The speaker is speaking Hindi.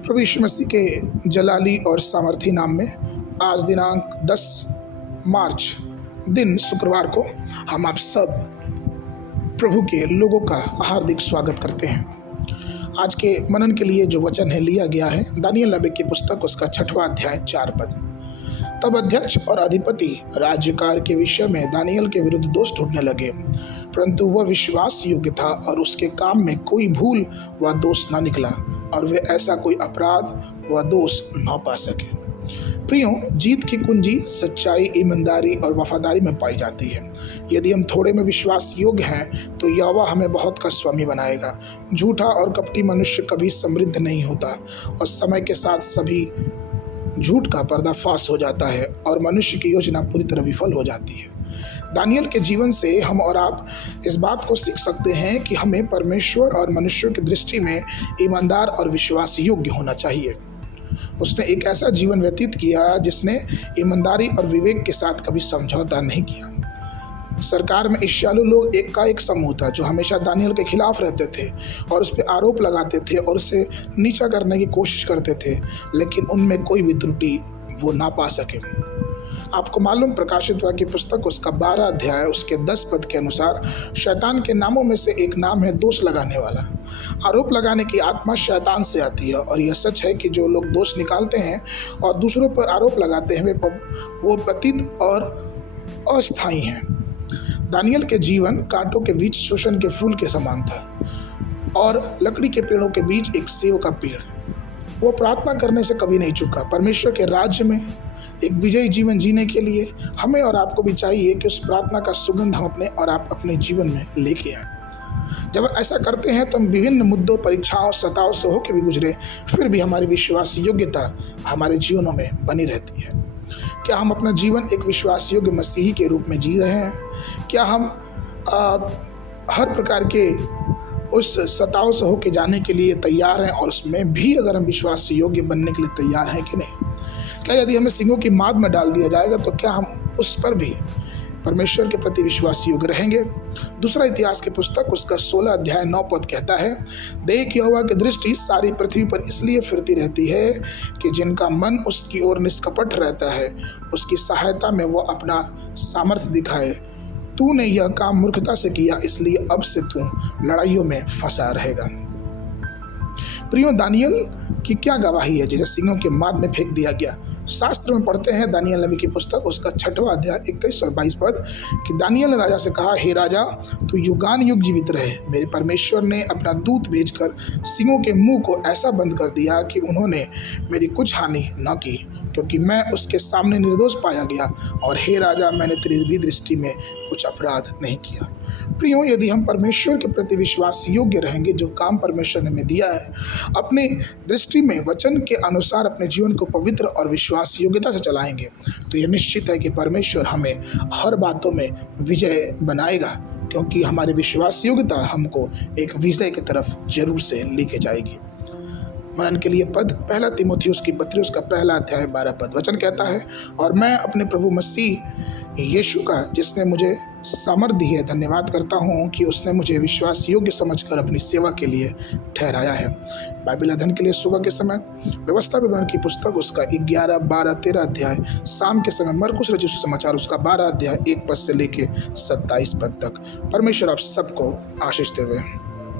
प्रभु यीशु मसीह के जलाली और सामर्थी नाम में आज दिनांक 10 मार्च दिन शुक्रवार को हम आप सब प्रभु के लोगों का हार्दिक स्वागत करते हैं। आज के मनन के लिए जो वचन है लिया गया है दानियल नबी की पुस्तक उसका 6वां अध्याय 4 पद। तब अध्यक्ष और अधिपति राज्यकार के विषय में दानियल के विरुद्ध दोष ढूंढने लगे, परंतु वह विश्वास योग्य था और उसके काम में कोई भूल व दोष न निकला और वे ऐसा कोई अपराध व दोष न पा सके। प्रियों, जीत की कुंजी सच्चाई, ईमानदारी और वफादारी में पाई जाती है। यदि हम थोड़े में विश्वास योग्य हैं तो यहोवा हमें बहुत का स्वामी बनाएगा। झूठा और कपटी मनुष्य कभी समृद्ध नहीं होता और समय के साथ सभी झूठ का पर्दाफाश हो जाता है और मनुष्य की योजना पूरी तरह विफल हो जाती है। दानियल के जीवन से हम और आप इस बात को सीख सकते हैं कि हमें परमेश्वर और मनुष्यों की दृष्टि में ईमानदार और विश्वास योग्य होना चाहिए। उसने एक ऐसा जीवन व्यतीत किया जिसने ईमानदारी और विवेक के साथ कभी समझौता नहीं किया। सरकार में ईर्ष्यालु लोग एक का एक समूह था जो हमेशा दानियल के खिलाफ रहते थे और उस पर आरोप लगाते थे और उसे नीचा करने की कोशिश करते थे, लेकिन उनमें कोई भी त्रुटि वो ना पा सके। आपको मालूम, प्रकाशित वाक्य की पुस्तक उसका 12 अध्याय उसके 10 पद के अनुसार शैतान के नामों में से एक नाम है दोष लगाने वाला। आरोप लगाने की आत्मा शैतान से आती है और यह सच है कि जो लोग दोष निकालते हैं और दूसरों पर आरोप लगाते हैं वो पतित और अस्थायी हैं। दानियल के जीवन कांटों के बीच शोषण के फूल के समान था और लकड़ी के पेड़ों के बीच एक सेव का पेड़। वो प्रार्थना करने से कभी नहीं चूका। परमेश्वर के राज्य में एक विजयी जीवन जीने के लिए हमें और आपको भी चाहिए कि उस प्रार्थना का सुगंध हम अपने और आप अपने जीवन में लेके आए। जब ऐसा करते हैं तो हम विभिन्न मुद्दों, परीक्षाओं, सताओं से होकर भी गुजरे, फिर भी हमारी विश्वास योग्यता हमारे जीवनों में बनी रहती है। क्या हम अपना जीवन एक विश्वास योग्य मसीही के रूप में जी रहे हैं? क्या हम हर प्रकार के उस सताओं से होकर जाने के लिए तैयार हैं और उसमें भी अगर हम विश्वास योग्य बनने के लिए तैयार हैं कि नहीं? क्या यदि हमें सिंहों की माद में डाल दिया जाएगा तो क्या हम उस पर भी परमेश्वर के प्रति विश्वास योग्य रहेंगे? दूसरा इतिहास की पुस्तक उसका 16 अध्याय 9 पद कहता है, देख यहोवा की दृष्टि सारी पृथ्वी पर इसलिए फिरती रहती है कि जिनका मन उसकी ओर निष्कपट रहता है, उसकी सहायता में वो अपना सामर्थ्य दिखाए। तूने यह काम मूर्खता से किया, इसलिए अब से तू लड़ाइयों में फंसा रहेगा। प्रियो, दानियल की क्या गवाही है जिसे सिंहों के माद में फेंक दिया गया। शास्त्र में पढ़ते हैं दानियल नबी की पुस्तक उसका 6वां अध्याय 21 और 22 पद कि दानियल ने राजा से कहा, हे राजा, तू युगान युग जीवित रहे। मेरे परमेश्वर ने अपना दूत भेजकर सिंहों के मुंह को ऐसा बंद कर दिया कि उन्होंने मेरी कुछ हानि न की, क्योंकि मैं उसके सामने निर्दोष पाया गया। और हे राजा, मैंने तेरी भी दृष्टि में कुछ अपराध नहीं किया। प्रियो, यदि हम परमेश्वर के प्रति विश्वास योग्य रहेंगे, जो काम परमेश्वर ने हमें दिया है, अपने दृष्टि में वचन के अनुसार अपने जीवन को पवित्र और विश्वास योग्यता से चलाएंगे, तो यह निश्चित है कि परमेश्वर हमें हर बातों में विजय बनाएगा, क्योंकि हमारी विश्वास योग्यता हमको एक विजय की तरफ जरूर से लेके जाएगी। मनन के लिए पद 1 तीमुथियुस की पत्री उसका 1 अध्याय 12 पद। वचन कहता है, और मैं अपने प्रभु मसीह यीशु का, जिसने मुझे सामर्थ दी है, धन्यवाद करता हूँ कि उसने मुझे विश्वास योग्य समझकर अपनी सेवा के लिए ठहराया है। बाइबल अध्ययन के लिए सुबह के समय व्यवस्था विवरण की पुस्तक उसका 11, 12, 13 अध्याय, शाम के समय मरकुस रचित सुसमाचार उसका 12 अध्याय 1 पद से लेके 27 पद तक। परमेश्वर आप सबको आशीष देवे।